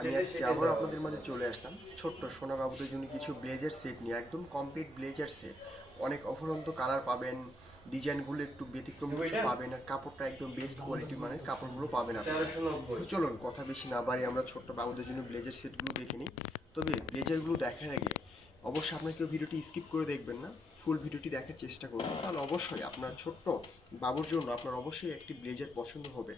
আমি আজকে আবার আপনাদের মাঝে চলে আসলাম ছোট্ট সোনা বাবুদের জন্য কিছু ব্লেজার সেট নিয়ে, একদম কমপ্লিট ব্লেজার সেট। অনেক অফুরন্ত কালার পাবেন, ডিজাইনগুলো একটু ব্যতিক্রম কিছু পাবেন, আর কাপড়টা একদম বেস্ট কোয়ালিটি, মানে কাপড়গুলো পাবেন আপনারা। তো চলুন কথা বেশি না বাড়ি আমরা ছোট্ট বাবুদের জন্য ব্লেজার সেটগুলো দেখে নিই। তবে ব্লেজারগুলো দেখার আগে অবশ্যই আপনার কেউ ভিডিওটি স্কিপ করে দেখবেন না, ফুল ভিডিওটি দেখার চেষ্টা করবেন, তাহলে অবশ্যই আপনার ছোট্ট বাবুর জন্য আপনার অবশ্যই একটি ব্লেজার পছন্দ হবে।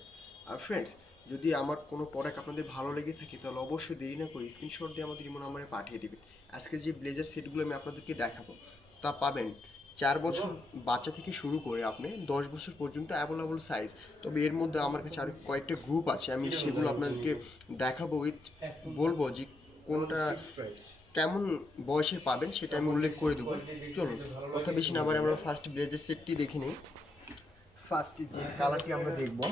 আর ফ্রেন্ডস, যদি আমার কোনো প্রোডাক্ট আপনাদের ভালো লেগে থাকে তাহলে অবশ্যই দেরি না করে স্ক্রিনশট দিয়ে আমাদের ইমো নাম্বারে পাঠিয়ে দেবেন। আজকে যে ব্লেজার সেটগুলো আমি আপনাদেরকে দেখাবো তা পাবেন 4 বছর বাচ্চা থেকে শুরু করে আপনি 10 বছর পর্যন্ত অ্যাভেলেবল সাইজ। তবে এর মধ্যে আমার কাছে আরও কয়েকটা গ্রুপ আছে, আমি সেগুলো আপনাদেরকে দেখাবো, উইথ বলবো যে কোনটা কেমন বয়সে পাবেন সেটা আমি উল্লেখ করে দেবো। চলুন কথা বেশি না আবার আমরা ফার্স্ট ব্লেজার সেটটি দেখে নিই। ফার্স্ট যে কালারটি আমরা দেখবো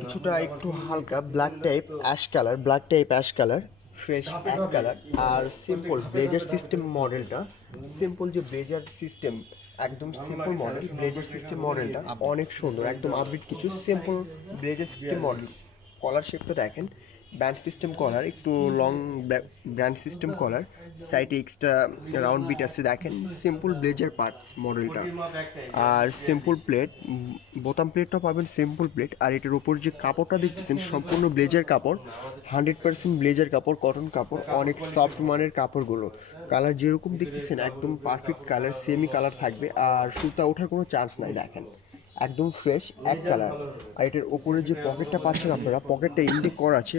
কিছুটা একটু হালকা black type ash colour, fresh এক কালার। আর সিম্পল ব্লেজার সিস্টেম মডেলটা, সিম্পল যে ব্লেজার সিস্টেম, একদম সিম্পল মডেল ব্লেজার সিস্টেম মডেলটা অনেক সুন্দর, একদম আপডেট কিছু সিম্পল ব্লেজার সিস্টেম মডেল। কলার শেপটা দেখেন, ব্যান্ড সিস্টেম কলার, একটু লং ব্র্যান্ড সিস্টেম কলার, সাইডে এক্সট্রা রাউন্ড বিট আছে দেখেন, সিম্পল ব্লেজার পার্ট মডেলটা। আর সিম্পল প্লেট, বোতাম প্লেটটা পাবেন সিম্পল প্লেট। আর এটার উপর যে কাপড়টা দেখতেছেন সম্পূর্ণ ব্লেজার কাপড়, 100% ব্লেজার কাপড়, কটন কাপড়, অনেক সফট মানের কাপড়গুলো। কালার যেরকম দেখতেছেন একদম পারফেক্ট কালার, সেমি কালার থাকবে, আর সুতা ওঠার কোনো চান্স নাই দেখেন, একদম ফ্রেশ এক কালার। আর এটার উপরে যে পকেটটা পাচ্ছেন আপনারা, পকেটটা ইনটেক করা আছে,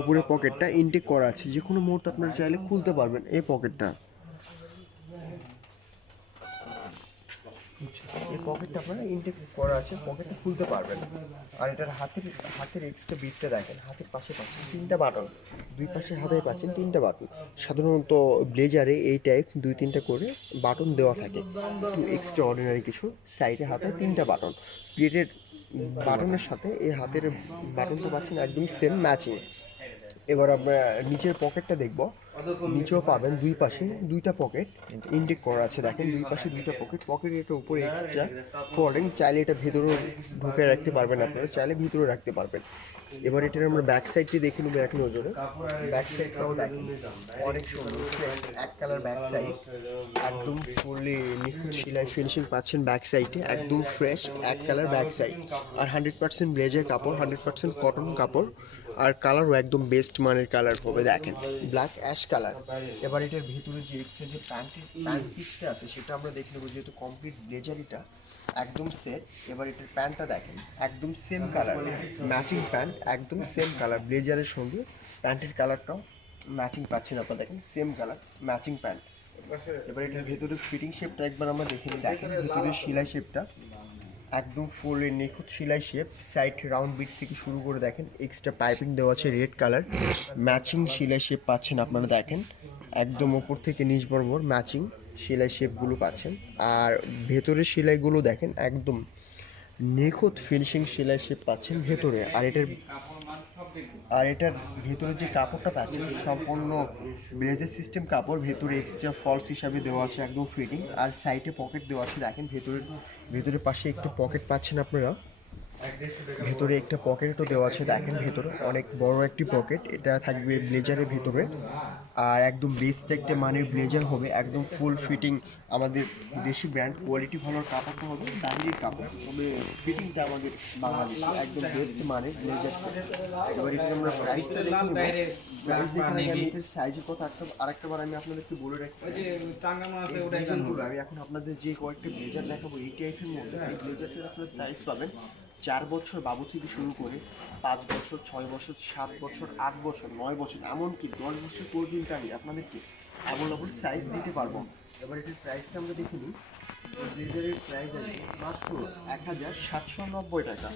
উপরে পকেটটা ইনটেক করা আছে, যে কোনো মুহূর্তে আপনারা চাইলে খুলতে পারবেন এই পকেটটা। এই পকেটটা আপনারা ইনটেক করা আছে, পকেটটা খুলতে পারবেন। আর এটার হাতের এক্সট্রা বিটটা দেখেন, হাতের পাশে পাচ্ছেন 3টা বাটন, দুই পাশে হাতে পাচ্ছেন 3টা বাটন। সাধারণত ব্লেজারে এই টাইপ 2-3টা করে বাটন দেওয়া থাকে, একটু এক্সট্রা অর্ডিনারি কিছু। সাইডে হাতে 3টা বাটন, প্লেটের বাটনের সাথে এই হাতের বাটনটা পাচ্ছেন একদম সেম ম্যাচিং। এবার আমরা নিচের পকেটটা দেখব, নিচেও পাবেন দুই পাশে 2টা পকেট ইনটেক করা আছে দেখেন, দুই পাশে 2টা পকেট, পকেট এটা উপরে এক্সট্রা ফোল্ডিং, চাইলে এটা ভেতরেও ঢুকে রাখতে পারবেন, আপনারা চাইলে ভিতরে রাখতে পারবেন। এবার এটার আমরা ব্যাক সাইডটি দেখে নেবো এক নজরে। ব্যাক সাইডটাও দেখেন অনেক সুন্দর, এক কালার ব্যাক সাইড, একদম ফুললি নিখুঁত সেলাই ফিনিশিং পাচ্ছেন ব্যাক সাইডে, একদম ফ্রেশ এক কালার ব্যাক সাইড। আর 100% ব্লেজার কাপড়, 100% কটন কাপড়, আর কালারও একদম বেস্ট মানের কালার হবে দেখেন, ব্ল্যাক অ্যাশ কালার। এবার এটার ভিতরে যে এক্সট্রা যে প্যান্ট পিসটা আছে সেটা আমরা দেখে নেবো, যেহেতু কমপ্লিট ব্লেজারিটা একদম সেট। এবার এটার প্যান্টটা দেখেন একদম সেম কালার, ম্যাচিং প্যান্ট, একদম সেম কালার ব্লেজারের সঙ্গে প্যান্টের কালারটাও ম্যাচিং পাচ্ছেন আপনারা দেখেন, সেম কালার ম্যাচিং প্যান্ট। এবার এটার ভেতরে ফিটিং শেপটা একবার আমরা দেখে নিই, দেখেন ভেতরে সেলাই শেপটা একদম ফুল নিখুঁত সেলাই শেপ, সাইড রাউন্ড বিট থেকে শুরু করে দেখেন এক্সট্রা পাইপিং দেওয়া আছে রেড কালার, ম্যাচিং সেলাই শেপ পাচ্ছেন আপনারা দেখেন, একদম ওপর থেকে নিচ বরাবর ম্যাচিং সেলাই শেপগুলো পাচ্ছেন। আর ভেতরের সেলাইগুলো দেখেন একদম নিখুঁত ফিনিশিং সেলাই শেপ পাচ্ছেন ভেতরে। আর এটার ভেতরে যে কাপড়টা পাচ্ছেন সম্পূর্ণ ব্লেজার সিস্টেম কাপড়, ভেতরে এক্সট্রা ফলস হিসাবে দেওয়া আছে একদম ফিটিং। আর সাইডে পকেট দেওয়া আছে দেখেন, ভেতরের পাশে একটু পকেট পাচ্ছেন আপনারা, ভেতরে একটা পকেটও দেওয়া আছে দেখেন, ভেতরে অনেক বড় একটি পকেট, এটা থাকবে ব্লেজারের ভেতরে। আর একদম বেস্ট একটা মানের ব্লেজার হবে, একদম ফুল ফিটিং, আমাদের দেশি ব্র্যান্ড, কোয়ালিটি ভালো, কাপড়টা হবে বাইরের কাপড়, তবে ফিটিংটা আমাদের বাংলাদেশে একদম বেস্ট মানের ব্লেজার। এবার একটু আমরা প্রাইসটা দেখে নেব। প্রাইস দেখে আমি এটার সাইজের কথা আরেকটাবার আমি আপনাদেরকে বলে রাখি, আমি এখন আপনাদের যে কয়েকটা ব্লেজার দেখাবো এই টাইপের মধ্যে, এই ব্লেজারটার আপনার সাইজ পাবেন 4 বছর বাবু থেকে শুরু করে 5 বছর, 6 বছর, 7 বছর, 8 বছর, 9 বছর, এমনকি 10 বছর পর্যন্ত আমি আপনাদেরকে অ্যাভেলেবল সাইজ দিতে পারবো। এবার এটির প্রাইসটা আমরা দেখে নিই। ব্লেজারের প্রাইস আছে মাত্র 1790 টাকা,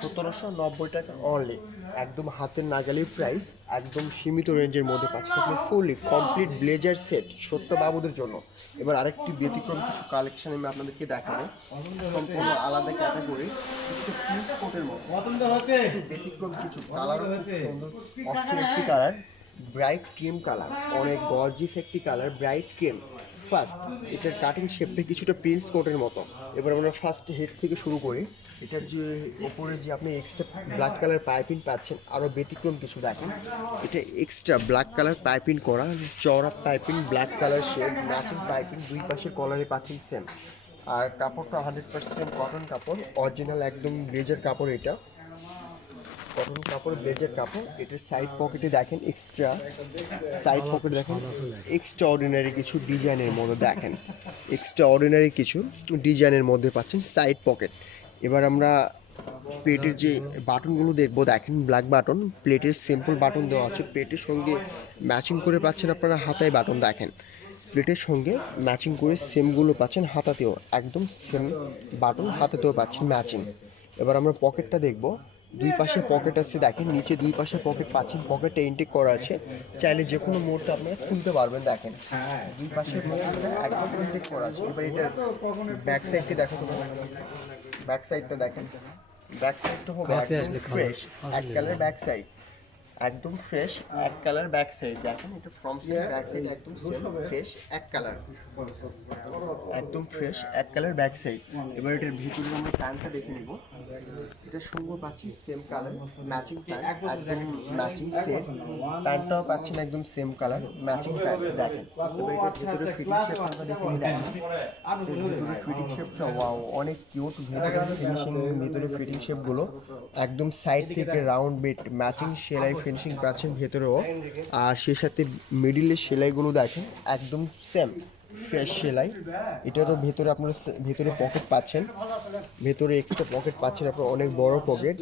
1790 টাকা অনলি, একদম হাতের নাগালের প্রাইস, একদম সীমিত রেঞ্জের মধ্যে পাচ্ছেন আপনি ফুললি কমপ্লিট ব্লেজার সেট ছোট্ট বাবুদের জন্য। এবার আরেকটি ব্যতিক্রম কিছু কালেকশন আমি আপনাদেরকে দেখাবো, সম্পূর্ণ আলাদা ক্যাটাগরি, কিছু প্রিন্স কোটের মতো ব্যতিক্রম কিছু কালার, সুন্দর অস্থির একটি কালার, ব্রাইট ক্রিম কালার, অনেক গর্জিয়াস একটি কালার ব্রাইট ক্রিম। ফার্স্ট এটার কাটিং শেপটা কিছুটা প্রিন্স কোটের মতো। এবার আমরা ফার্স্ট হেড থেকে শুরু করি, এটার যে ওপরে যে আপনি এক্সট্রা ব্ল্যাক কালার পাইপিং পাচ্ছেন, আরও ব্যতিক্রম কিছু দেখেন, এটা এক্সট্রা ব্ল্যাক কালার পাইপিং করা, চওড়া piping, black colour shade, matching piping, দুই পাশে কলারে পাচ্ছেন সেম। আর কাপড়টা 100% কটন কাপড়, অরিজিনাল একদম ব্লেজার কাপড়, এটা কটন কাপড়, ব্লেজার কাপড়। এটার সাইড পকেটে দেখেন এক্সট্রা, সাইড পকেট দেখেন এক্সট্রা অর্ডিনারি কিছু ডিজাইনের মধ্যে দেখেন, এক্সট্রা অর্ডিনারি কিছু ডিজাইনের মধ্যে পাচ্ছেন সাইড পকেট। এবার আমরা প্লেটের যে বাটনগুলো দেখবো, দেখেন ব্ল্যাক বাটন, প্লেটের সিম্পল বাটন দেওয়া আছে, প্লেটের সঙ্গে ম্যাচিং করে পাচ্ছেন আপনারা হাতায় বাটন দেখেন, প্লেটের সঙ্গে ম্যাচিং করে সেমগুলো পাচ্ছেন হাতাতেও, একদম সেম বাটন হাতাতেও পাচ্ছেন ম্যাচিং। এবার আমরা পকেটটা দেখবো, দুই পাশে পকেট আছে দেখেন, নিচে দুই পাশে পকেট পাচ্ছেন, পকেটটা ইনটেক করা আছে, চাইলে যে কোনো মুহূর্তে আপনারা খুলতে পারবেন দেখেন, দুই পাশে পকেটটা একদম ইনটেক করা আছে। এবার এটার ব্যাক সাইডটা দেখো, তোমার ব্যাক সাইডটা দেখেন, ব্যাক সাইডটা হবে একদম ফ্রেশ এক কালার ব্যাক সাইড, একদম ফ্রেশ এক কালার ব্যাক সাইড দেখেন, এটা ফ্রন্ট সাইড ব্যাক সাইড একদম সেম ফ্রেশ এক কালার, একদম ফ্রেশ এক কালার ব্যাক সাইড। এবার এটার ভিতরে আমরা প্যান্টটা দেখে নিব, এটা সঙ্গে পাচ্ছি সেম কালার ম্যাচিং প্যান্ট, একদম ম্যাচিং সেম, প্যান্টটাও পাচ্ছেন একদম সেম কালার ম্যাচিং প্যান্ট দেখেন। এবার এটার ভিতরে ফিটিং শেপ আমরা দেখে নিই, দেখেন ভিতরে ফিটিং শেপটা ওয়াও অনেক কিউট, ভিতরে ফিনিশিং, ভিতরে ফিটিং শেপগুলো একদম সাইড থেকে রাউন্ড বিট ম্যাচিং সেলাই ফিনিশিং পাচ্ছেন ভেতরেও, আর সে সাথে মিডিলের সেলাইগুলো দেখেন একদম সেম ফ্রেশ সেলাই। এটারও ভেতরে আপনারা ভেতরে পকেট পাচ্ছেন, ভেতরে এক্সট্রা পকেট পাচ্ছেন আপনার অনেক বড় পকেট,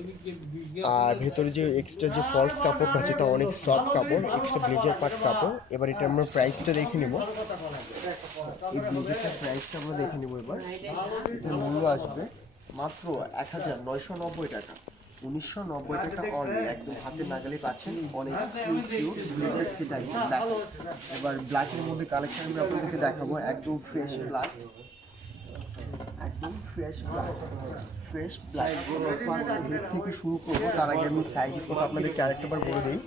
আর ভেতরে যে এক্সট্রা যে ফলস কাপড়টা আছে তা অনেক সফট কাপড়, এক্সট্রা ব্লেজার পার্ট কাপড়। এবার এটা আমরা প্রাইসটা দেখে নেব, এই ব্লেজারটার প্রাইসটা আমরা দেখে নেব। এবার এটার মূল্য আসবে মাত্র 1990 টাকা, 1990 টাকা অনলি, একদম হাতের নাগালে পাচ্ছেন, অনেক কিউট ব্লেজার সেট আইটেম দেখো। এবার ব্ল্যাকের মধ্যে কালেকশন আমি আপনাদেরকে দেখাবো, একদম ফ্রেশ ব্ল্যাক, একদম fresh black, fresh black. First head থেকে শুরু করবো, তার আগে আমি সাইজের কথা আপনাদেরকে আরেকটাবার বলে দিই।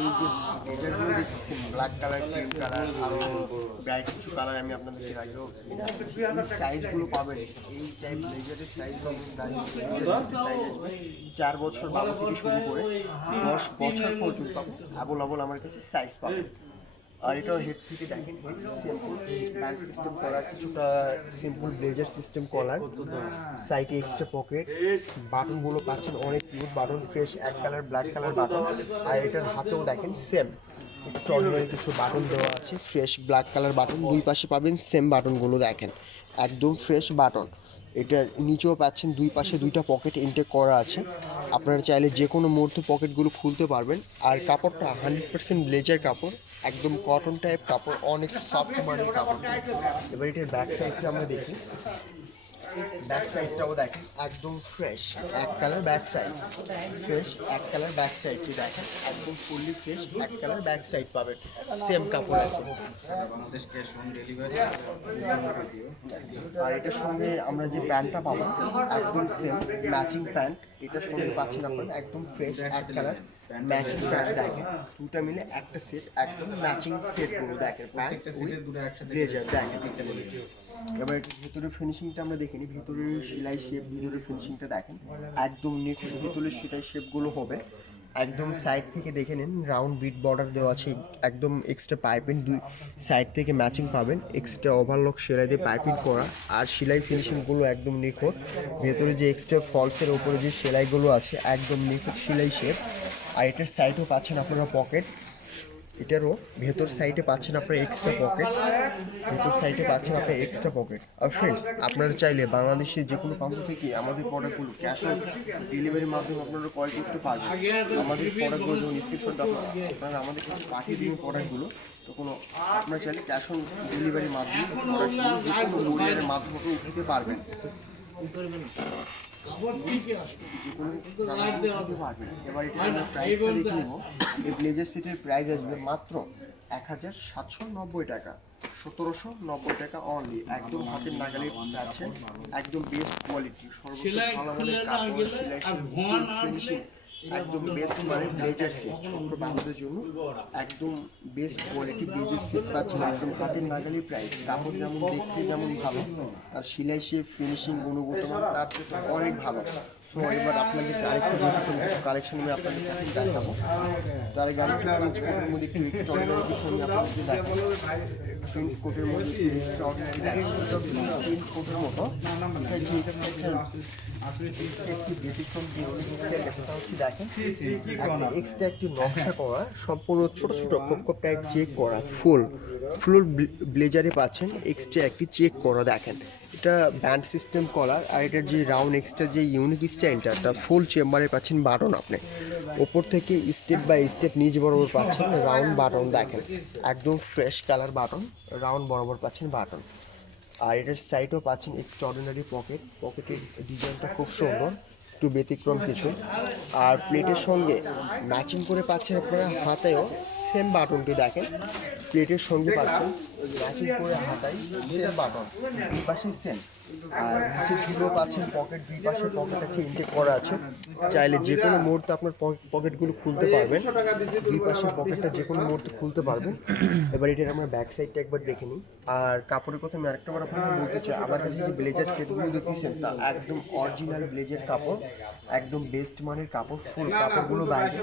এই যে ব্লেজারগুলো দেখছেন ব্ল্যাক কালার, ক্রিম কালার, আরও ব্রাইট কিছু কালার আমি আপনাদেরকে আগেও এই সাইজগুলো পাবেন, এই টাইপ ব্লেজারের সাইজ সাইজ আসবে 4 বছর বাবু থেকে শুরু করে 10 বছর পর্যন্ত অ্যাভেলেবল আমার কাছে সাইজ পাবেন। আর এটাও হেড থেকে দেখেন সিম্পল প্যান্ট সিস্টেম করা, কিছুটা সিম্পল ব্লেজার সিস্টেম কলার, সাইডে এক্সট্রা পকেট, বাটনগুলো পাচ্ছেন অনেক কিউট বাটন, ফ্রেশ এক কালার ব্ল্যাক কালার বাটন। আর এটার হাতেও দেখেন সেম এক্সট্রাঅর্ডিনারি কিছু বাটন দেওয়া আছে, ফ্রেশ ব্ল্যাক কালার বাটন, দুই পাশে পাবেন সেম বাটনগুলো দেখেন একদম ফ্রেশ বাটন। এটার নিচেও পাচ্ছেন দুই পাশে দুইটা পকেট ইনটেক করা আছে, আপনারা চাইলে যে কোনো মুহূর্তে পকেটগুলো খুলতে পারবেন। আর কাপড়টা 100% ব্লেজার কাপড়, একদম কটন টাইপ কাপড়, অনেক সফট মানের কাপড়। এবার এটার ব্যাক সাইডটা আমরা দেখি, ব্যাক সাইডটাও দেখেন একদম ফ্রেশ এক কালার ব্যাক সাইড, ফ্রেশ এক কালার ব্যাক সাইডটি দেখেন একদম ফুললি ফ্রেশ এক কালার ব্যাক সাইড পাবেন, সেম কাপড় আছে। আর এটার সঙ্গে আমরা যে প্যান্টটা পাবো একদম সেম ম্যাচিং প্যান্ট, এটার সঙ্গে পাচ্ছেন আপনারা একদম ফ্রেশ এক কালার ম্যাচিং প্যান্ট দেখেন, দুটা মিলে একটা সেট, একদম ম্যাচিং সেট পুরো দেখেন, প্যান্ট উইথ ব্লেজার দেখেন। এবার ভেতরের ফিনিশিংটা আমরা দেখিনি, ভেতরের সেলাই শেপ, ভিতরের ফিনিশিংটা দেখেন একদম নিখুঁত, ভেতরের সেলাই শেপগুলো হবে একদম সাইড থেকে দেখে নিন, রাউন্ড বিট বর্ডার দেওয়া আছে, একদম এক্সট্রা পাইপিং, দুই সাইড থেকে ম্যাচিং পাবেন, এক্সট্রা ওভারলক সেলাই দিয়ে পাইপিং করা, আর সেলাই ফিনিশিংগুলো একদম নিখুঁত, ভেতরে যে এক্সট্রা ফলসের ওপরে যে সেলাইগুলো আছে একদম নিখুঁত সেলাই শেপ। আর এটার সাইডেও পাচ্ছেন আপনারা পকেট, এটারও ভেতর সাইডে পাচ্ছেন আপনারা এক্সট্রা পকেট, ভেতর সাইডে পাচ্ছেন আপনার এক্সট্রা পকেট। আর ফ্রেন্ডস আপনারা চাইলে বাংলাদেশের যে কোনো প্রান্ত থেকে আমাদের প্রোডাক্টগুলো ক্যাশ অন ডেলিভারির মাধ্যমে আপনারা ক্রয় করতে পারবেন। আমাদের প্রোডাক্টগুলো যখন স্ক্রিনশট আপনারা আমাদের কাছে পাঠিয়ে দিবেন প্রোডাক্টগুলো, তো কোনো আপনারা চাইলে ক্যাশ অন ডেলিভারির মাধ্যমে প্রোডাক্টগুলো যে কোনো কুরিয়ারের মাধ্যমে উঠাতে পারবেন, এবার এটা আমরা প্রাইসটা দেখে নেব। এই ব্লেজার সেটের প্রাইস আসবে মাত্র 1790 টাকা, 1790 টাকা অনলি, একদম হাতের নাগালে পাচ্ছেন, একদম বেস্ট কোয়ালিটি, সর্বোচ্চ ভালো মানের কাপড়, সেলাই ফিনিশিং, একদম বেস্ট মানে ব্লেজার সেট, ছোট বাবুদের জন্য একদম বেস্ট কোয়ালিটি ব্লেজার সেট পাচ্ছেন একদম হাতের নাগালি প্রাইস। কাপড় যেমন দেখতে যেমন ভালো, আর সেলাই শেপ ফিনিশিং গুণগত মান তার থেকে অনেক ভালো। সো এবার আপনাদের আরেকটু কিছু কালেকশন আমি আপনাদের কাছে দেখাবো, যারা গাড়িটা কাজের মধ্যে একটু এক্সট্রাঅর্ডিনারি কিছু আমি আপনাদেরকে দেখাবো। প্রিন্স কোটের মধ্যে একটু এক্সট্রাঅর্ডিনারি দেখাবো, প্রিন্স কোটের মতো একটু ব্যতিক্রম দিয়ে অনেক স্টাইল আছে। তাও কি দেখেন একটা এক্সট্রা একটি নকশা করা, সম্পূর্ণ ছোট ছোট কোপ টাইপ চেক করা, ফুল ব্লেজারে পাচ্ছেন এক্সট্রা একটি চেক করা। দেখেন এটা ব্যান্ড সিস্টেম কলার, আর এটার যে রাউন্ড এক্সট্রা যে ইউনিক স্টাইলটা, একটা ফুল চেম্বারে পাচ্ছেন বাটন। আপনি ওপর থেকে স্টেপ বাই স্টেপ নিচ বরাবর পাচ্ছেন রাউন্ড বাটন। দেখেন একদম ফ্রেশ কালার বাটন, রাউন্ড বরাবর পাচ্ছেন বাটন। আর এটার সাইডও পাচ্ছেন এক্সট্রাঅর্ডিনারি পকেটের ডিজাইনটা খুব সুন্দর, একটু ব্যতিক্রম কিছু। আর প্লেটের সঙ্গে ম্যাচিং করে পাচ্ছেন আপনারা হাতেও সেম বাটনটি। দেখেন প্লেটের সঙ্গে পাচ্ছেন ম্যাচিং করে হাতায় সেম বাটন, দুই পাশে সেম। আর নিচে ঝুলো পাচ্ছেন পকেট, দুই পাশে পকেট আছে, ইনটেক করা আছে। চাইলে যে কোনো মুহূর্তে আপনার পকেটগুলো খুলতে পারবেন, দুই পাশের পকেটটা যে কোনো মুহূর্তে খুলতে পারবেন। এবার এটার আমরা ব্যাক সাইডটা একবার দেখে নিই। আর কাপড়ের কথা আমি আরেকটা বার আপনাকে বলতে চাই, আমার কাছে যে ব্লেজার সেটগুলো দেখেছেন তা একদম অরিজিনাল ব্লেজার কাপড়, একদম বেস্ট মানের কাপড়, ফুল কাপড়গুলো বাইরে।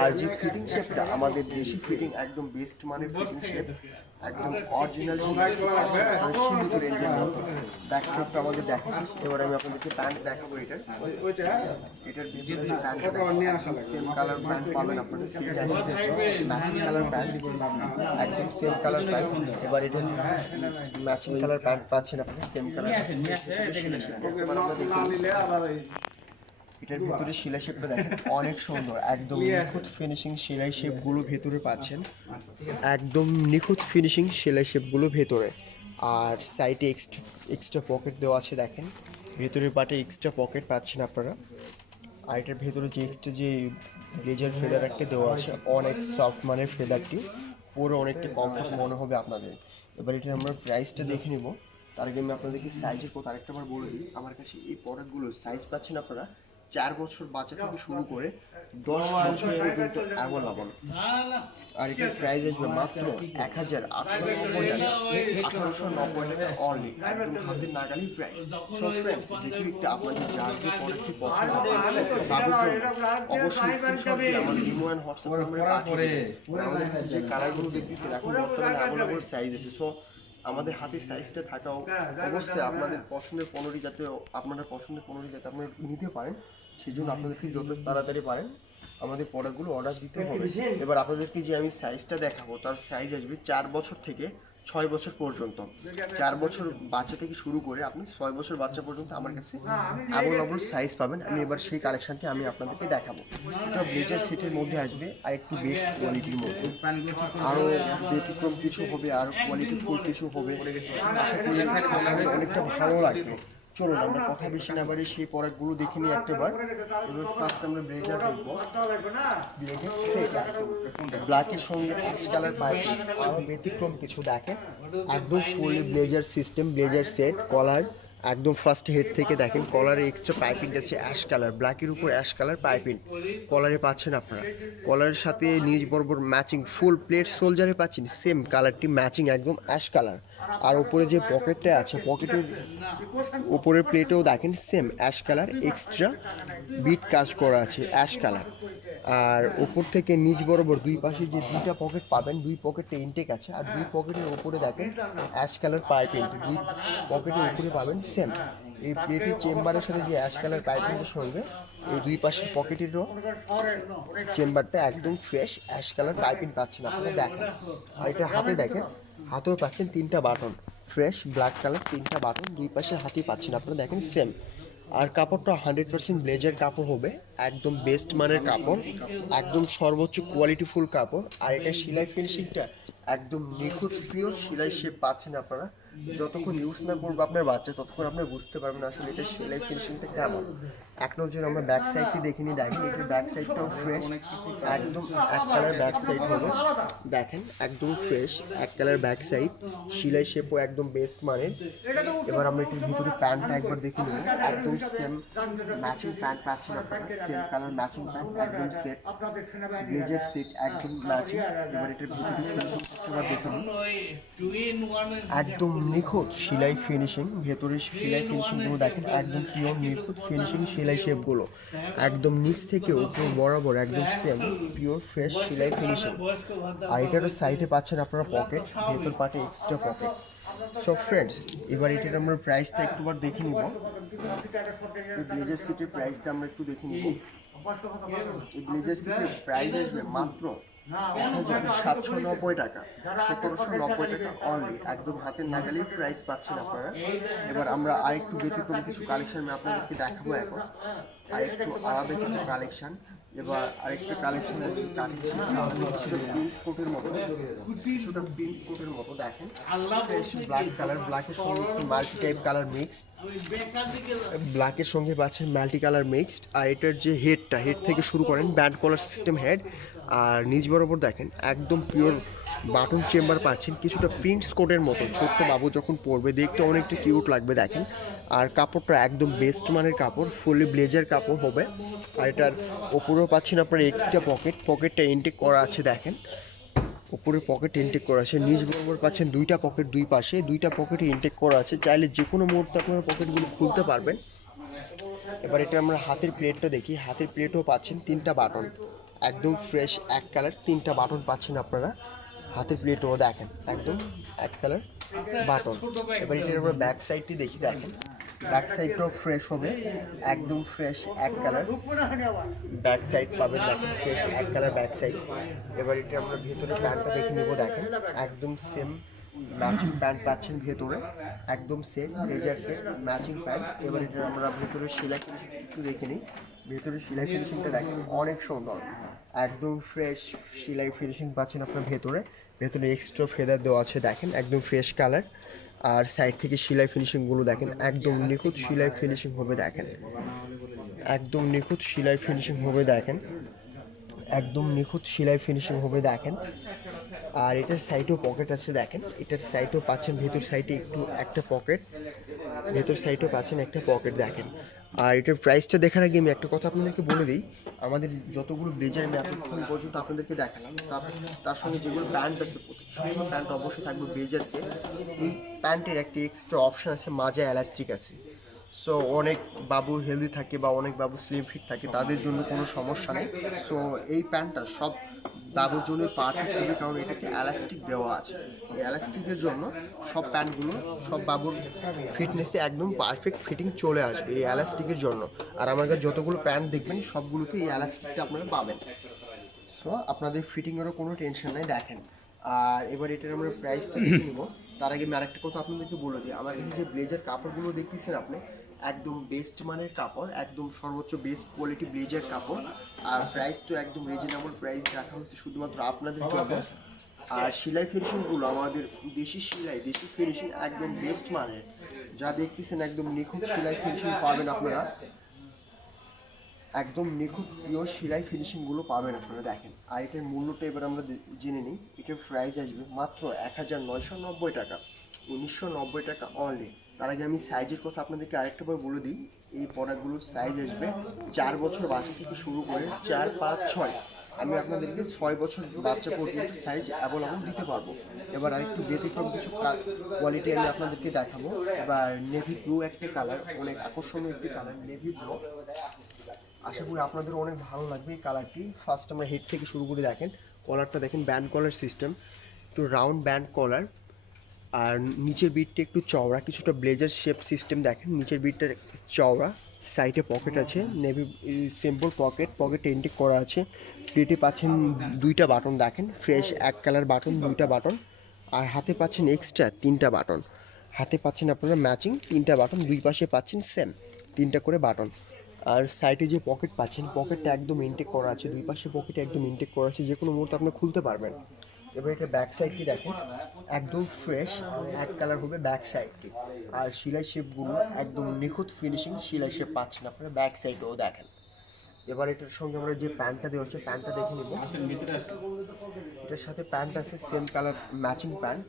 আর যে ফিটিং শেপটা আমাদের দেশি ফিটিং, একদম বেস্ট মানের ফিটিং শেপ, একদম অরিজিনাল সীমিত রেঞ্জের মধ্যে। ব্যাক সাইডটা আমাদের দেখা শেষ। এবার আমি আপনাদেরকে প্যান্ট দেখাবো। এটার ভিতরে যে প্যান্ট সেম কালার প্যান্ট পাবেন আপনারা, সেট ম্যাচিং কালার প্যান্ট, একদম সেম কালার প্যান্ট। এবার এটার ম্যাচিং কালার প্যান্ট পাচ্ছেন আপনারা সেম কালার। এটার ভিতরে সেলাই শেপটা দেখেন অনেক সুন্দর, একদম নিখুঁত ফিনিশিং সেলাই শেপগুলো ভেতরে পাচ্ছেন, একদম নিখুঁত ফিনিশিং সেলাই শেপগুলো ভেতরে। আর সাইডে এক্সট্রা পকেট দেওয়া আছে। দেখেন ভেতরের পাটে এক্সট্রা পকেট পাচ্ছেন আপনারা। আর এটার ভেতরে যে এক্সট্রা যে ব্লেজার ফেদার একটা দেওয়া আছে, অনেক সফট মানের ফেদারটি, পরে অনেকটা কমফোর্ট মনে হবে আপনাদের। এবার এটার আমরা প্রাইসটা দেখে নেব, তার আগে আমি আপনাদেরকে সাইজের কথা আরেকটা বার বলে দিই। আমার কাছে এই প্রোডাক্টগুলোর সাইজ পাচ্ছেন আপনারা 4 বছর বাচ্চা থেকে শুরু করে 10 বছর পর্যন্ত অ্যাভেলেবল। আর এটার প্রাইস আসবে মাত্র 1890 টাকা, 1890 টাকা অনলি, একদম হাতের নাগালি প্রাইস। সো ফ্রেন্ডস, দেখতে দেখতে আপনাদের যার যে প্রোডাক্টটি পছন্দ অবশ্যই স্ক্রিনশট দিয়ে আমাদের ইমো এন্ড হোয়াটসঅ্যাপ নম্বরে পাঠিয়ে দিন। আমাদের কাছে যে কালারগুলো দেখতেছেন এখন বর্তমানে অ্যাভেলেবল সাইজ আছে। সো আমাদের হাতে সাইজটা থাকা অবস্থায় আপনাদের পছন্দের পণ্যটি যাতে আপনারা নিতে পারেন, সেই জন্য আপনাদেরকে যত তাড়াতাড়ি পারেন আমাদের প্রোডাক্টগুলো অর্ডার দিতে হবে। এবার আপনাদেরকে যে আমি সাইজটা দেখাবো তার সাইজ আসবে 4 বছর থেকে 6 বছর পর্যন্ত। 4 বছর বাচ্চা থেকে শুরু করে আপনি 6 বছর বাচ্চা পর্যন্ত আমার কাছে অ্যাভেলেবল সাইজ পাবেন। আমি এবার সেই কালেকশনটি আমি আপনাদেরকে দেখাবো। এটা ব্লেজার সেটের মধ্যে আসবে, আর একটু বেস্ট কোয়ালিটির মধ্যে, আরও ব্যতিক্রম কিছু হবে, আর কোয়ালিটি ফুল কিছু হবে। আশা করি অনেকটা ভালো লাগবে। চলুন আমরা কথা বেশি না বাড়ি সেই প্রোডাক্টগুলো দেখে নিই একটাবার। এবার ফার্স্ট আমরা ব্লেজার দেখবো। ব্লেজার সেট ব্ল্যাকের সঙ্গে অ্যাশ কালার পাইপিং, আরও ব্যতিক্রম কিছু। দেখেন একদম ফুল ব্লেজার সিস্টেম, ব্লেজার সেট, কলার একদম ফার্স্ট হেড থেকে দেখেন কলারে এক্সট্রা পাইপিং আছে অ্যাশ কালার, ব্ল্যাকের উপর অ্যাশ কালার পাইপিং কলারে পাচ্ছেন আপনারা। কলারের সাথে নিচ বরাবর ম্যাচিং ফুল প্লেট সোলজারে পাচ্ছেন সেম কালারটি ম্যাচিং, একদম অ্যাশ কালার। আর উপরে যে পকেটটা আছে, পকেটের উপরের প্লেটেও দেখেন same ash colour, extra bit কাজ করা আছে অ্যাশ কালার। আর উপর থেকে নিচ বরাবর দুই পাশে যে দুইটা পকেট পাবেন, দুই পকেটে ইনটেক আছে, আর দুই পকেটের উপরে দেখেন অ্যাশ কালার পাইপিং, দুই পকেটের উপরে পাবেন সেম। এই প্লেটের চেম্বারের সাথে যে অ্যাশ কালার পাইপিংয়ের সঙ্গে এই দুই পাশের পকেটেরও চেম্বারটা একদম ফ্রেশ অ্যাশ কালার পাইপিং পাচ্ছেন আপনারা। দেখেন আর এটা হাতে দেখেন, হাতেও পাচ্ছেন 3টা বাটন, ফ্রেশ ব্ল্যাক কালার 3টা বাটন, দুই পাশে হাতেই পাচ্ছেন আপনারা। দেখেন সেম। আর কাপড়টা 100% ব্লেজার কাপড় হবে, একদম বেস্ট মানের কাপড়, একদম সর্বোচ্চ কোয়ালিটিফুল কাপড়। আর এটা সেলাই ফিনিশিংটা একদম নিখুঁত পিওর সেলাই শেপ পাচ্ছেন আপনারা। যতক্ষণ ইউজ না করবো আপনার বাচ্চা ততক্ষণ আপনি বুঝতে পারবেন আসলে এটা সেলাই ফিনিশিংটা কেমন। এক নজর আমরা ব্যাক সাইডটি দেখে নিই, দেখেন এটার ব্যাক সাইডটাও ফ্রেশ, একদম এক কালার ব্যাক সাইড হবে, দেখেন একদম ফ্রেশ এক কালার ব্যাক সাইড, সেলাই শেপও একদম বেস্ট মানের। এবার আমরা এটার ভিতরে প্যান্টটা একবার দেখে নিব, একদম সেম ম্যাচিং প্যান্ট পাচ্ছেন আপনারা, সেম কালার ম্যাচিং প্যান্ট একদম সেট, ব্লেজার সেট একদম ম্যাচিং। এবার এটার ভিতরে ফিনিশিংটা দেখে নিই, একদম নিখুঁত সেলাই ফিনিশিং, ভেতরে সেলাই ফিনিশিংগুলো দেখেন একদম পিওর নিখুঁত ফিনিশিং, সেলাই শেপগুলো একদম নিচ থেকে উপর বরাবর একদম সেম পিওর ফ্রেশ সেলাই ফিনিশিং। আর এটারও সাইডে পাচ্ছেন আপনারা পকেট, ভেতর পাটে এক্সট্রা পকেট। সো ফ্রেন্ডস, এবার এটার আমরা প্রাইসটা একটুবার দেখে নিব, এই ব্লেজার সেটের প্রাইসটা আমরা একটু দেখে নিব। এই ব্লেজার সেটের প্রাইস আসবে মাত্র 1790 টাকা, 1790 টাকা অনলি, একদম হাতের নাগালেই প্রাইস পাচ্ছেন আপনারা। এবার আমরা আরেকটু ব্যতিক্রম কিছু কালেকশন আমি আপনাদেরকে দেখাবো এখন, আরেকটু আলাদা কিছু কালেকশন। এবার আরেকটা কালেকশন প্রিন্স কোটের মতো, কিছুটা প্রিন্স কোটের মতো দেখেন, ব্ল্যাক কালার, ব্ল্যাকের সঙ্গে মাল্টি টাইপ কালার মিক্সড, ব্ল্যাকের সঙ্গে পাচ্ছেন মাল্টি কালার মিক্সড। আর এটার যে হেডটা, হেড থেকে শুরু করেন ব্যান্ড কলার সিস্টেম হেড, আর নিচ বরাবর দেখেন একদম পিওর বাটন চেম্বার পাচ্ছেন, কিছুটা প্রিন্টস কোটের মতো, ছোট্ট বাবু যখন পরবে দেখতে অনেকটা কিউট লাগবে দেখেন। আর কাপড়টা একদম বেস্ট মানের কাপড়, ফুলি ব্লেজার কাপড় হবে। আর এটার ওপরেও পাচ্ছেন আপনার এক্সট্রা পকেট, পকেটটা ইনটেক করা আছে দেখেন, উপরে পকেট ইনটেক করা আছে, নিচ বরাবর পাচ্ছেন দুইটা পকেট, দুই পাশে দুইটা পকেটে ইনটেক করা আছে, চাইলে যে কোনো মুহূর্তে আপনারা পকেটগুলো খুলতে পারবেন। এবার এটা আমরা হাতের প্লেটটা দেখি, হাতের প্লেটও পাচ্ছেন তিনটা বাটন, একদম ফ্রেশ এক কালার, তিনটা বাটন পাচ্ছেন আপনারা হাতের প্লেটও দেখেন একদম এক কালার বাটন। এবার এটার আমরা ব্যাক সাইডটি দেখি, দেখেন ব্যাক সাইডটাও ফ্রেশ হবে, একদম ফ্রেশ এক কালার ব্যাক সাইড পাবেন, দেখেন ফ্রেশ এক কালার ব্যাক সাইড। এবার এটা আমরা ভেতরে প্যান্টটা দেখে নেবো, দেখেন একদম সেম ম্যাচিং প্যান্ট পাচ্ছেন ভেতরে, একদম set blazer set matching pant. এবার এটা আমরা ভেতরে সেলাই ফিনিশিং একটু দেখে নিই, ভেতরে সেলাই ফিনিশিংটা দেখেন অনেক সুন্দর, একদম ফ্রেশ সেলাই ফিনিশিং পাচ্ছেন আপনার ভেতরে, ভেতরে এক্সট্রা ফেদার দেওয়া আছে দেখেন একদম ফ্রেশ কালার। আর সাইড থেকে সেলাই ফিনিশিংগুলো দেখেন একদম নিখুঁত সেলাই ফিনিশিং হবে দেখেন, একদম নিখুঁত সেলাই ফিনিশিং হবে দেখেন, একদম নিখুঁত সেলাই ফিনিশিং হবে দেখেন। আর এটার সাইডেও পকেট আছে দেখেন, এটার সাইডেও পাচ্ছেন ভেতর সাইডে একটু একটা পকেট, ভেতর সাইডেও পাচ্ছেন একটা পকেট দেখেন। আর এটার প্রাইসটা দেখার আগে আমি একটা কথা আপনাদেরকে বলে দিই, আমাদের যতগুলো ব্লেজার আমি এতক্ষণ পর্যন্ত আপনাদেরকে দেখালাম তার সঙ্গে যেগুলো প্যান্ট আছে, প্রত্যেকটা প্যান্ট অবশ্যই থাকবে ব্লেজার সেট। এই প্যান্টের একটি এক্সট্রা অপশান আছে, মাজা এলাস্টিক আছে। সো অনেক বাবু হেলদি থাকে বা অনেক বাবু স্লিম ফিট থাকে, তাদের জন্য কোনো সমস্যা নেই। সো এই প্যান্টটা সব বাবুর জন্য পারফেক্ট হবে, কারণ এটাকে এলাস্টিক দেওয়া আছে। এই এলাস্টিকের জন্য সব প্যান্টগুলো সব বাবুর ফিটনেসে একদম পারফেক্ট ফিটিং চলে আসবে এই এলাস্টিকের জন্য। আর আমার কাছে যতগুলো প্যান্ট দেখবেন সবগুলোতে এই এলাস্টিকটা আপনারা পাবেন, সো আপনাদের ফিটিংয়েরও কোনো টেনশন নেই দেখেন। আর এবার এটার আমরা প্রাইসটা দেখে নেব, তার আগে আমি আরেকটা কথা আপনাদেরকে বলে দিই, আমার কাছে যে ব্লেজার কাপড়গুলো দেখতেছেন আপনি, একদম বেস্ট মানের কাপড়, একদম সর্বোচ্চ বেস্ট কোয়ালিটি ব্লেজার কাপড়। আর প্রাইসটা একদম রিজনেবল প্রাইস রাখা হচ্ছে শুধুমাত্র আপনাদের জন্য। আর সেলাই ফিনিশিংগুলো আমাদের দেশি সেলাই, দেশি ফিনিশিং একদম বেস্ট মানের, যা দেখতেছেন একদম নিখুঁত সেলাই ফিনিশিং পাবেন আপনারা, একদম নিখুঁত পিওর সেলাই ফিনিশিংগুলো পাবেন আপনারা দেখেন। আর এটার মূল্যটা এবার আমরা জেনে নিই, এটার প্রাইস আসবে মাত্র 1990 টাকা, 1990 টাকা অনলি। তার আগে আমি সাইজের কথা আপনাদেরকে আরেকটাবার বলে দিই, এই প্রোডাক্টগুলোর সাইজ আসবে 4 বছর বাচ্চা থেকে শুরু করে 4, 5, 6, আমি আপনাদেরকে 6 বছর বাচ্চা পর্যন্ত সাইজ অ্যাভেলেবল দিতে পারবো। এবার আরেকটু ব্যতিক্রম কিছু কোয়ালিটি আমি আপনাদেরকে দেখাবো। এবার নেভি ব্লু একটা কালার, অনেক আকর্ষণীয় একটি কালার নেভি ব্লু, আশা করি আপনাদের অনেক ভালো লাগবে এই কালারটি। ফার্স্ট আমরা হেড থেকে শুরু করে দেখেন, কলারটা দেখেন ব্যান্ড কলার সিস্টেম, একটু রাউন্ড ব্যান্ড কলার, আর নিচের বিটটা একটু চওড়া, কিছুটা ব্লেজার শেপ সিস্টেম দেখেন, নিচের বিটটা চওড়া, সাইডে পকেট আছে নেভি সিম্পল পকেট, পকেটে ইনটেক করা আছে। প্লেটে পাচ্ছেন দুইটা বাটন দেখেন, ফ্রেশ এক কালার বাটন, দুইটা বাটন। আর হাতে পাচ্ছেন এক্সট্রা তিনটা বাটন, হাতে পাচ্ছেন আপনারা ম্যাচিং তিনটা বাটন, দুই পাশে পাচ্ছেন সেম তিনটা করে বাটন। আর সাইডে যে পকেট পাচ্ছেন, পকেটটা একদম ইনটেক করা আছে, দুই পাশে পকেটে একদম ইনটেক করা আছে, যে কোনো মুহূর্তে আপনি খুলতে পারবেন। এবার এটা ব্যাক সাইডটি দেখেন, একদম ফ্রেশ এক কালার হবে ব্যাক সাইডটি। আর সেলাই শেপগুলো একদম নিখুঁত ফিনিশিং সেলাই শেপ পাচ্ছেন আপনারা ব্যাক সাইডেও দেখেন। এবার এটার সঙ্গে আমরা যে প্যান্টটা দেওয়া হচ্ছে প্যান্টটা দেখে নিব। এটার সাথে প্যান্ট আছে সেম কালার ম্যাচিং প্যান্ট,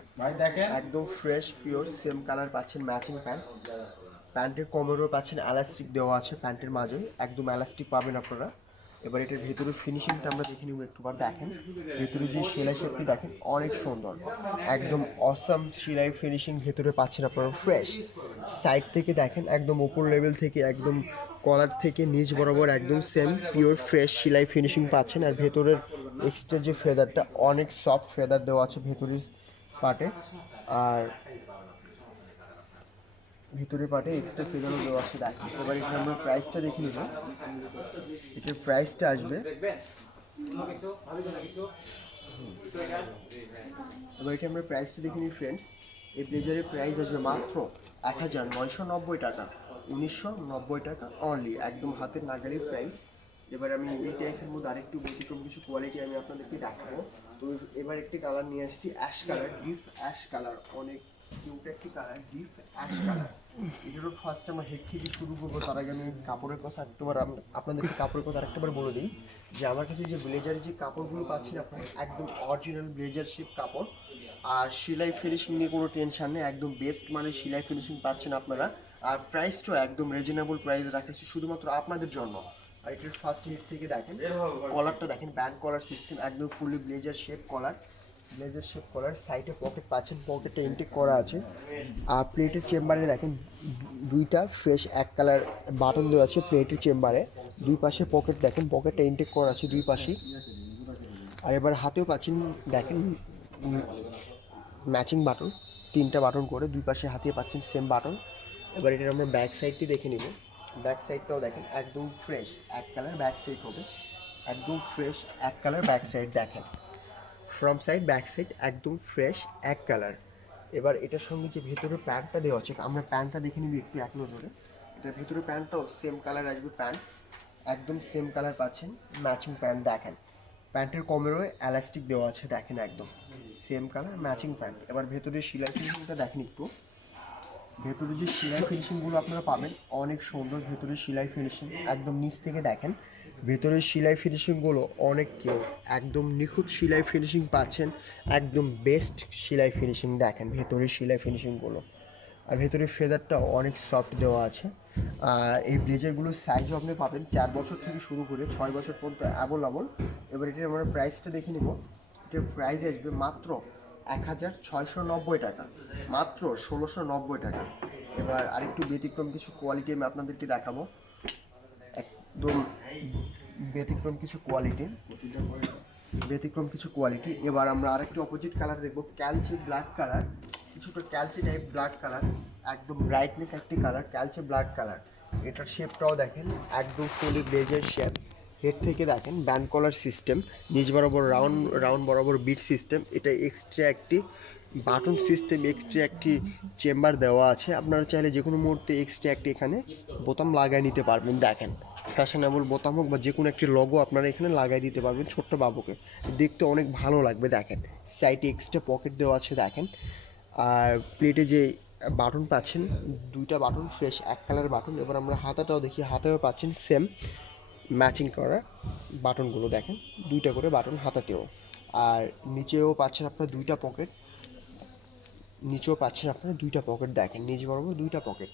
একদম ফ্রেশ পিওর সেম কালার পাচ্ছেন ম্যাচিং প্যান্ট। প্যান্টের কোমরেও পাচ্ছেন এলাস্টিক দেওয়া আছে, প্যান্টের মাঝে একদম এলাস্টিক পাবেন আপনারা। এবার এটার ভেতরের ফিনিশিংটা আমরা দেখে নিব একটুবার দেখেন। ভেতরে যে সেলাই শেপটি দেখেন অনেক সুন্দর, একদম অসাম সেলাই ফিনিশিং ভেতরে পাচ্ছেন আপনারা ফ্রেশ। সাইড থেকে দেখেন একদম উপর লেভেল থেকে একদম কলার থেকে নিচ বরাবর একদম সেম পিওর ফ্রেশ সেলাই ফিনিশিং পাচ্ছেন। আর ভেতরের এক্সট্রা যে ফেদারটা অনেক সফট ফেদার দেওয়া আছে ভেতরের পার্টে, আর ভিতরের পার্টে এক্সট্রা ফেদারও দেওয়া আছে দেখেন। এবার এখানে আমরা প্রাইসটা দেখে নিব। এটার প্রাইসটা আসবে, এবার এটা আমরা প্রাইসটা দেখে নিই ফ্রেন্ডস। এই ব্লেজারের প্রাইস আসবে মাত্র 1990 টাকা, 1990 টাকা অনলি, একদম হাতের নাগালের প্রাইস। এবার আমি এই টাইপের মধ্যে আরেকটু ব্যতিক্রম কিছু কোয়ালিটি আমি আপনাদেরকে দেখাবো। তো এবার একটি কালার নিয়ে আসছি ash colour, deep ash colour, অনেক কিউট একটি কালার ডিপ অ্যাশ কালার। এটারও ফার্স্ট আমরা হেড থেকে শুরু করবো, তার আগে আমি কাপড়ের কথা একটাবার আপনাদেরকে কাপড়ের কথা আরেকটাবার বলে দিই যে আমার কাছে যে ব্লেজারের যে কাপড়গুলো পাচ্ছেন আপনারা একদম অরিজিনাল ব্লেজার শেপ কাপড়। আর সেলাই ফিনিশিং নিয়ে কোনো টেনশন নেই, একদম বেস্ট মানে সেলাই ফিনিশিং পাচ্ছেন আপনারা। আর প্রাইসটাও একদম রিজনেবল প্রাইস রাখা হচ্ছে শুধুমাত্র আপনাদের জন্য। আর এটার ফার্স্ট হেড থেকে দেখেন, কলারটা দেখেন ব্যান্ড কলার সিস্টেম, একদম ফুলি ব্লেজার শেপ কলার, ব্লেজার শেপ কলার। সাইডে পকেট পাচ্ছেন, পকেটটা ইনটেক করা আছে। আর প্লেটের চেম্বারে দেখেন দুইটা ফ্রেশ এক কালার বাটন দেওয়া আছে প্লেটের চেম্বারে। দুই পাশে পকেট দেখেন, পকেটটা ইনটেক করা আছে দুই পাশেই। আর এবার হাতেও পাচ্ছেন দেখেন ম্যাচিং বাটন, তিনটা বাটন করে দুই পাশে হাতিয়ে পাচ্ছেন সেম বাটন। এবার এটার আমরা ব্যাক সাইডটি দেখে নিব। ব্যাক সাইডটাও দেখেন একদম ফ্রেশ এক কালার ব্যাক সাইড হবে, একদম ফ্রেশ এক কালার ব্যাক সাইড দেখেন। ফ্রন্ট সাইড ব্যাক সাইড একদম ফ্রেশ এক কালার। এবার এটার সঙ্গে যে ভেতরে প্যান্টটা দেওয়া আছে আমরা প্যান্টটা দেখে নিবি একটু এক নজরে। এটার ভেতরে প্যান্টটাও সেম কালার আসবে, প্যান্ট একদম সেম কালার পাচ্ছেন ম্যাচিং প্যান্ট দেখেন। প্যান্টের কোমরেও এলাস্টিক দেওয়া আছে দেখেন, একদম সেম কালার ম্যাচিং প্যান্ট। এবার ভেতরে সেলাই ফিনিশিংটা দেখেন একটু, ভেতরে যে সেলাই ফিনিশিংগুলো আপনারা পাবেন অনেক সুন্দর। ভেতরে সেলাই ফিনিশিং একদম নিচ থেকে দেখেন, ভেতরের সেলাই ফিনিশিংগুলো অনেক কেউ একদম নিখুঁত সেলাই ফিনিশিং পাচ্ছেন, একদম বেস্ট সেলাই ফিনিশিং দেখেন ভেতরের সেলাই ফিনিশিংগুলো। আর ভেতরের ফেদারটাও অনেক সফট দেওয়া আছে। আর এই ব্লেজারগুলোর সাইজও আপনি পাবেন 4 বছর থেকে শুরু করে 6 বছর পর্যন্ত অ্যাভেলেবল। এবার এটার আমরা প্রাইসটা দেখে নিব। এটার প্রাইস আসবে মাত্র 1690 টাকা, মাত্র 1690 টাকা। এবার আরেকটু ব্যতিক্রম কিছু কোয়ালিটি আমি আপনাদেরকে দেখাবো, একদম ব্যতিক্রম কিছু কোয়ালিটি, ব্যতিক্রম কিছু কোয়ালিটি। এবার আমরা আরেকটি অপোজিট কালার দেখবো, ক্যালচে ব্ল্যাক কালার, কিছুটা ক্যালচে টাইপ ব্ল্যাক কালার, একদম ব্রাইটনেস একটি কালার ক্যালচে ব্ল্যাক কালার। এটার শেপটাও দেখেন একদম ফুলি ব্লেজার শেপ। হেড থেকে দেখেন ব্যান্ড কলার সিস্টেম, নিচ বরাবর রাউন্ড রাউন্ড বরাবর বিট সিস্টেম। এটা এক্সট্রা একটি বাটন সিস্টেম, এক্সট্রা একটি চেম্বার দেওয়া আছে। আপনারা চাইলে যে কোনো মুহূর্তে এক্সট্রা একটি এখানে বোতাম লাগাই নিতে পারবেন দেখেন। ফ্যাশনেবল বোতাম হোক বা যে কোনো একটি লগো আপনারা এখানে লাগাই দিতে পারবেন ছোট্ট বাবুকে, দেখতে অনেক ভালো লাগবে দেখেন। সাইডে এক্সট্রা পকেট দেওয়া আছে দেখেন। আর প্লেটে যে বাটন পাচ্ছেন দুইটা বাটন ফ্রেশ এক কালার বাটন। এবার আমরা হাতাটাও দেখি, হাতাও পাচ্ছেন সেম ম্যাচিং করা বাটনগুলো দেখেন, দুইটা করে বাটন হাতাতেও। আর নিচেও পাচ্ছেন আপনার দুইটা পকেট, নিচেও পাচ্ছেন আপনারা দুইটা পকেট দেখেন, নিচ বরাবর দুইটা পকেট।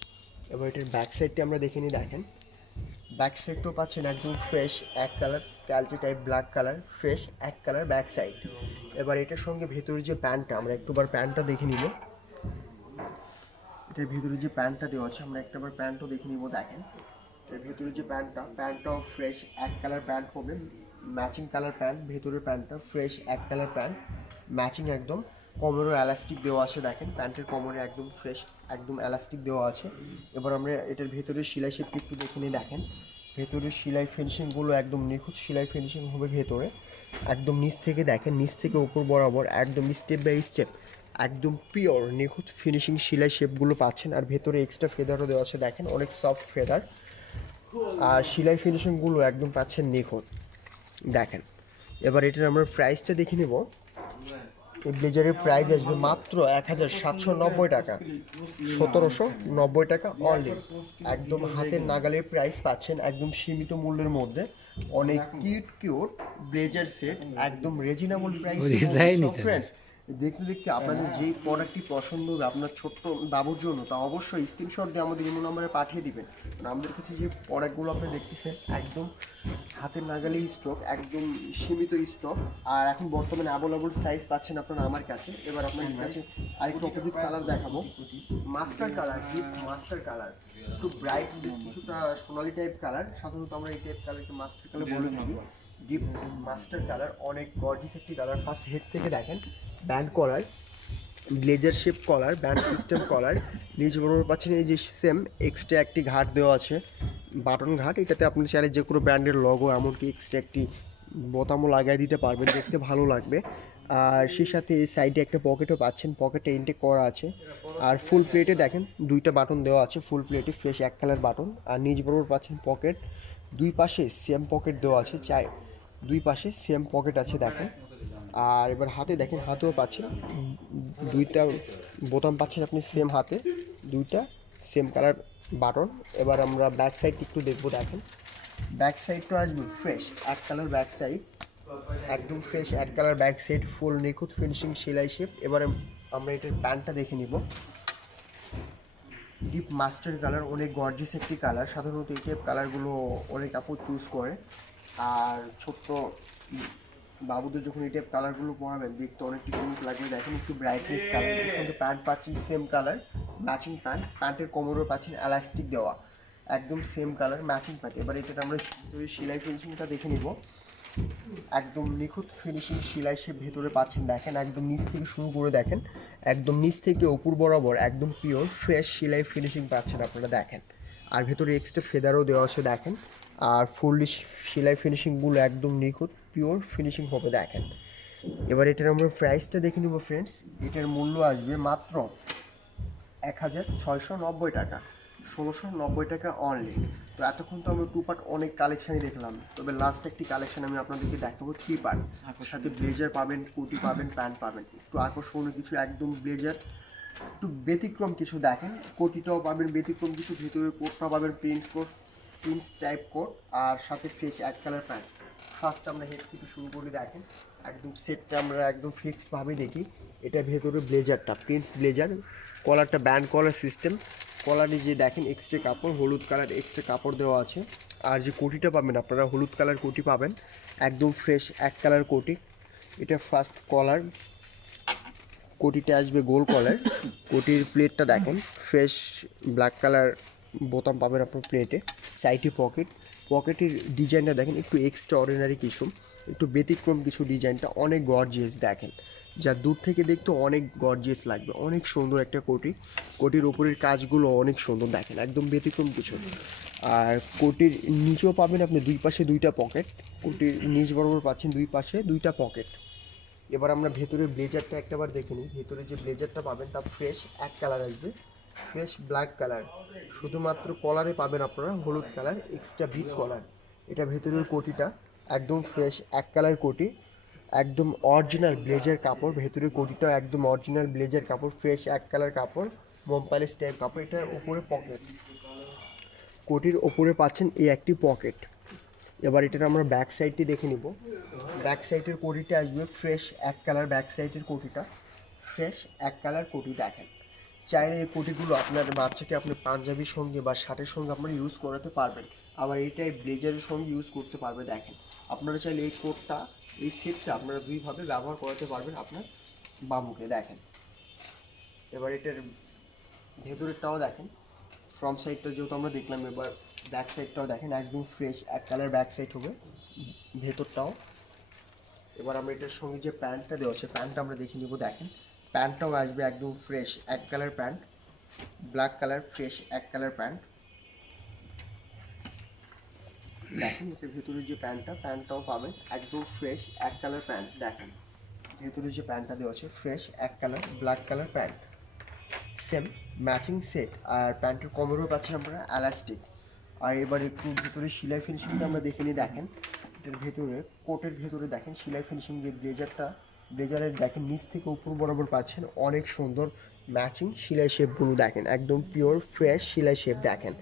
এবার এটার ব্যাক সাইডটি আমরা দেখে নিই দেখেন। ব্যাক সাইডটাও পাচ্ছেন একদম ফ্রেশ এক কালার ক্যালচে টাইপ ব্ল্যাক কালার, ফ্রেশ এক কালার ব্যাক সাইড। এবার এটার সঙ্গে ভেতরে যে প্যান্টটা আমরা একটুবার প্যান্টটা দেখে নিব। এটার ভেতরে যে প্যান্টটা দেওয়া আছে আমরা একটাবার প্যান্টও দেখে নিব দেখেন। এর ভেতরে যে প্যান্টটাও ফ্রেশ এক কালার প্যান্ট হবে, ম্যাচিং কালার প্যান্ট। ভেতরের প্যান্টটা ফ্রেশ এক কালার প্যান্ট ম্যাচিং একদম। কোমরেও এলাস্টিক দেওয়া আছে দেখেন, প্যান্টের কোমরে একদম ফ্রেশ একদম এলাস্টিক দেওয়া আছে। এবার আমরা এটার ভেতরে সেলাই শেপটি একটু দেখে নিই দেখেন। ভেতরের সেলাই ফিনিশিংগুলো একদম নিখুঁত সেলাই ফিনিশিং হবে ভেতরে, একদম নিচ থেকে দেখেন, নিচ থেকে উপর বরাবর একদম স্টেপ বাই স্টেপ একদম পিওর নিখুঁত ফিনিশিং সেলাই শেপগুলো পাচ্ছেন। আর ভেতরে এক্সট্রা ফেদারও দেওয়া আছে দেখেন, অনেক সফট ফেদার। আর সেলাই ফিনিশিংগুলো একদম পাচ্ছেন নিখুঁত দেখেন। এবার এটার আমরা প্রাইসটা দেখে নেব। এই ব্লেজারের প্রাইস আসবে মাত্র 1790 টাকা, 1790 টাকা অনলি। একদম হাতের নাগালের প্রাইস পাচ্ছেন, একদম সীমিত মূল্যের মধ্যে অনেক কিউট ব্লেজার সেট, একদম রিজনেবল প্রাইস। ফ্রেন্ডস, দেখতে দেখতে আপনাদের যেই প্রোডাক্টটি পছন্দ হবে আপনার ছোট্ট বাবুর জন্য, তা অবশ্যই স্ক্রিনশট দিয়ে আমাদের ইমো নম্বরে পাঠিয়ে দিবেন। আমাদের কাছে যে প্রোডাক্টগুলো আপনি দেখতেছেন একদম হাতের নাগালেই স্টক, একদম সীমিত স্টক। আর এখন বর্তমানে অ্যাভেলেবল সাইজ পাচ্ছেন আপনারা আমার কাছে। এবার আপনাদের কাছে আরেকটু অপোজিট কালার দেখাবো, master colour, deep master colour, একটু ব্রাইট, কিছুটা সোনালি টাইপ কালার। সাধারণত আমরা এই টাইপ কালারকে মাস্টার কালার বলে থাকি। ডিপ মাস্টার কালার, অনেক গর্জিয়াস একটি কালার। ফার্স্ট হেড থেকে দেখেন, ব্যান্ড কলার, ব্লেজার শেপ কলার, ব্যান্ড সিস্টেম কলার, নিচ বরাবর পাচ্ছেন এই যে সেম এক্সট্রা একটি ঘাট দেওয়া আছে, বাটন ঘাট। এটাতে আপনি চাইলে যে কোনো ব্র্যান্ডের লোগো, এমনকি এক্সট্রা একটি বোতামও লাগিয়ে দিতে পারবেন, দেখতে ভালো লাগবে। আর সেই সাথে এই সাইডে একটা পকেটও পাচ্ছেন, পকেটে ইনটেক করা আছে। আর ফুল প্লেটে দেখেন দুইটা বাটন দেওয়া আছে, ফুল প্লেটে ফ্রেশ এক কালার বাটন। আর নিচ বরাবর পাচ্ছেন পকেট, দুই পাশে সেম পকেট দেওয়া আছে, দুই পাশে সেম পকেট আছে দেখেন। আর এবার হাতে দেখেন, হাতেও পাচ্ছেন দুইটা বোতাম পাচ্ছেন আপনি সেম হাতে, দুইটা সেম কালার বাটন। এবার আমরা ব্যাক সাইড একটু দেখবো, দেখেন ব্যাক সাইডটা আসবে ফ্রেশ এক কালার ব্যাক সাইড, একদম ফ্রেশ এক কালার ব্যাক সাইড, ফুল নিখুঁত ফিনিশিং সেলাই শেপ। এবারে আমরা এটার প্যান্টটা দেখে নিব, ডিপ মাস্টার কালার, অনেক গর্জিয়াস একটি কালার। সাধারণত এই টাইপ কালারগুলো অনেক আপু চুজ করে। আর ছোট্ট বাবুদের যখন এই টাইপ কালারগুলো পরাবেন দেখতে অনেকটা কিউট লাগে। দেখেন একটু ব্রাইটনেস কালার, এর সঙ্গে প্যান্ট পাচ্ছেন সেম কালার ম্যাচিং প্যান্ট, প্যান্টের কোমরেও পাচ্ছেন এলাস্টিক দেওয়া, একদম সেম কালার ম্যাচিং প্যান্ট। এবার এটা আমরা সেলাই ফিনিশিংটা দেখে নিব, একদম নিখুঁত ফিনিশিং সেলাই সে ভেতরে পাচ্ছেন দেখেন, একদম নিচ থেকে শুরু করে দেখেন, একদম নিচ থেকে উপর বরাবর একদম পিওর ফ্রেশ সেলাই ফিনিশিং পাচ্ছেন আপনারা দেখেন। আর ভেতরে এক্সট্রা ফেদারও দেওয়া আছে দেখেন। আর ফুললি সেলাই ফিনিশিংগুলো একদম নিখুঁত পিওর ফিনিশিং হবে দেখেন। এবার এটার আমরা প্রাইসটা দেখে নেব ফ্রেন্ডস, এটার মূল্য আসবে মাত্র 1690 টাকা, 1690 টাকা অনলি। তো এতক্ষণ তো আমরা টু পার্ট অনেক কালেকশানই দেখলাম, তবে লাস্ট একটি কালেকশান আমি আপনাদেরকে দেখাবো থ্রি পার্ট। সাথে ব্লেজার পাবেন, কোটি পাবেন, প্যান্ট পাবেন, একটু আকর্ষণীয় কিছু, একদম ব্লেজার একটু ব্যতিক্রম কিছু দেখেন, কোটিটাও পাবেন ব্যতিক্রম কিছু, ভিতরের কোটটাও পাবেন প্রিন্স টাইপ কোট, আর সাথে ফ্রেশ এক কালার প্যান্ট। ফার্স্ট আমরা হেড থেকে শুরু করে দেখেন, একদম সেটটা আমরা একদম ফিক্সডভাবে দেখি। এটা ভেতরে ব্লেজারটা প্রিন্স ব্লেজার, কলারটা ব্যান্ড কলার সিস্টেম, কলারে যে দেখেন এক্সট্রা কাপড়, হলুদ কালার এক্সট্রা কাপড় দেওয়া আছে। আর যে কোটিটা পাবেন আপনারা হলুদ কালার কোটি পাবেন, একদম ফ্রেশ এক কালার কোটি। এটা ফার্স্ট কলার, কোটিটা আসবে গোল কলার, কোটির প্লেটটা দেখেন ফ্রেশ ব্ল্যাক কালার বোতাম পাবেন আপনার প্লেটে, সাইডে পকেটের ডিজাইনটা দেখেন একটু এক্সট্রা অর্ডিনারি কিছু, একটু ব্যতিক্রম কিছু, ডিজাইনটা অনেক গর্জিয়াস দেখেন, যা দূর থেকে দেখতে অনেক গর্জিয়াস লাগবে, অনেক সুন্দর একটা কোটির ওপরের কাজগুলো অনেক সুন্দর দেখেন, একদম ব্যতিক্রম কিছু। আর কোটির নিচেও পাবেন আপনি দুই পাশে দুইটা পকেট, কোটির নিচ বরাবর পাচ্ছেন দুই পাশে দুইটা পকেট। এবার আমরা ভেতরে ব্লেজারটা একটাবার দেখে নিই, ভেতরে যে ব্লেজারটা পাবেন তা ফ্রেশ এক কালার আসবে, ফ্রেশ ব্ল্যাক কালার। শুধুমাত্র কলারে পাবেন আপনারা হলুদ কালার এক্সট্রা বিট কলার। এটা ভেতরের কোটিটা একদম ফ্রেশ এক কালার কোটি, একদম অরিজিনাল ব্লেজার কাপড়, ভেতরে কোটিটাও একদম অরিজিনাল ব্লেজার কাপড়, ফ্রেশ এক কালার কাপড়, মোমপালিশ টাইপ কাপড়। এটা উপরে পকেট, কোটির ওপরে পাচ্ছেন এই একটি পকেট। এবার এটার আমরা ব্যাক সাইডটি দেখে নিব, ব্যাক সাইডের কোটিটা আসবে ফ্রেশ এক কালার, ব্যাক সাইডের কোটিটা ফ্রেশ এক কালার কোটি দেখেন। চাইলে এই কোটিগুলো আপনার বাচ্চাকে আপনি পাঞ্জাবির সঙ্গে বা শার্টের সঙ্গে আপনারা ইউজ করাতে পারবেন, আবার এইটাই ব্লেজারের সঙ্গে ইউজ করতে পারবে দেখেন। আপনারা চাইলে এই কোটটা, এই সেটটা আপনারা দুইভাবে ব্যবহার করাতে পারবেন আপনার বাবুকে দেখেন। এবার এটার ভেতরেরটাও দেখেন, ফ্রন্ট সাইডটা যেহেতু আমরা দেখলাম, এবার ব্যাক সাইডটাও দেখেন একদম ফ্রেশ এক কালার ব্যাক সাইড হবে ভেতরটাও। এবার আমরা এটার সঙ্গে যে প্যান্টটা দেওয়া আছে প্যান্টটা আমরা দেখে নিব দেখেন, প্যান্টটাও আসবে একদম ফ্রেশ এক colour pant, black colour fresh এক কালার প্যান্ট দেখেন। এটার ভেতরে যে প্যান্টটাও পাবেন একদম ফ্রেশ এক কালার প্যান্ট দেখেন। ভেতরে যে প্যান্টটা দেওয়া আছে ফ্রেশ এক colour black colour pant, same matching set. আর প্যান্টের কোমরেও পাচ্ছেন আপনারা এলাস্টিক। আর এবার একটু ভেতরে সেলাই ফিনিশিংটা আমরা দেখে নিই দেখেন, এটার ভেতরে কোটের ভেতরে দেখেন সেলাই ফিনিশিং যে ব্লেজারটা ব্লেজারের দেখেন নিচ থেকে উপর বরাবর পাচ্ছেন অনেক সুন্দর ম্যাচিং সেলাই শেপগুলো দেখেন, একদম পিওর ফ্রেশ সেলাই শেপ দেখেন,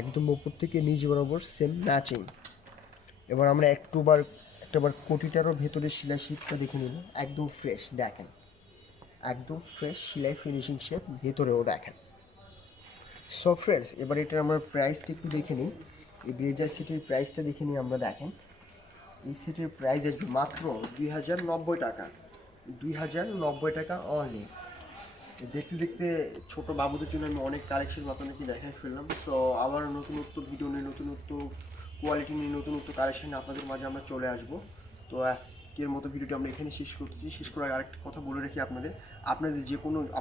একদম উপর থেকে নিচ বরাবর সেম ম্যাচিং। এবার আমরা একটাবার কোটিটারও ভেতরে সেলাই শেপটা দেখে নিব, একদম ফ্রেশ দেখেন, একদম ফ্রেশ সেলাই ফিনিশিং শেপ ভেতরেও দেখেন। সো ফ্রেন্ডস, এবার এটার আমরা প্রাইসটা একটু দেখে নিই। এই ব্লেজার সেটের প্রাইসটা দেখে নিই আমরা দেখেন। এই সেটের প্রাইস আসবে মাত্র 2090 টাকা, 2090 টাকা অনলি। দেখতে দেখতে ছোট বাবুদের জন্য আমি অনেক কালেকশন আপনাদেরকে দেখাই ফেললাম। তো আবার নতুনত্ব ভিডিও নিয়ে, নতুনত্ব কোয়ালিটি নিয়ে, নতুনত্ব কালেকশন আপনাদের মাঝে আমরা চলে আসবো। তো আজকের মতো ভিডিওটি আমরা এখানে শেষ করতেছি। শেষ করার আরেকটা কথা বলে রাখি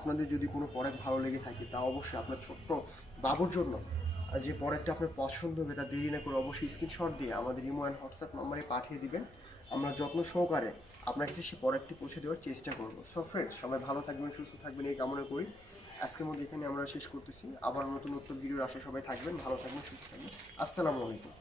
আপনাদের যদি কোনো প্রোডাক্ট ভালো লেগে থাকে, তা অবশ্যই আপনার ছোট্ট বাবুর জন্য আর যে প্রোডাক্টটা আপনার পছন্দ হবে তা দেরি না করে অবশ্যই স্ক্রিনশট দিয়ে আমাদের ইমো অ্যান্ড হোয়াটসঅ্যাপ নম্বরে পাঠিয়ে দিবেন। আমরা যত্ন সহকারে আপনার কাছে সেই প্রোডাক্টটি পৌঁছে দেওয়ার চেষ্টা করবো। সো ফ্রেন্ডস, সবাই ভালো থাকবেন, সুস্থ থাকবেন এই কামনা করি। আজকের মধ্যে এখানে আমরা শেষ করতেছি। আবার নতুন নতুন ভিডিওর আশায় সবাই থাকবেন, ভালো থাকবেন, সুস্থ থাকবেন। আসসালামু আলাইকুম।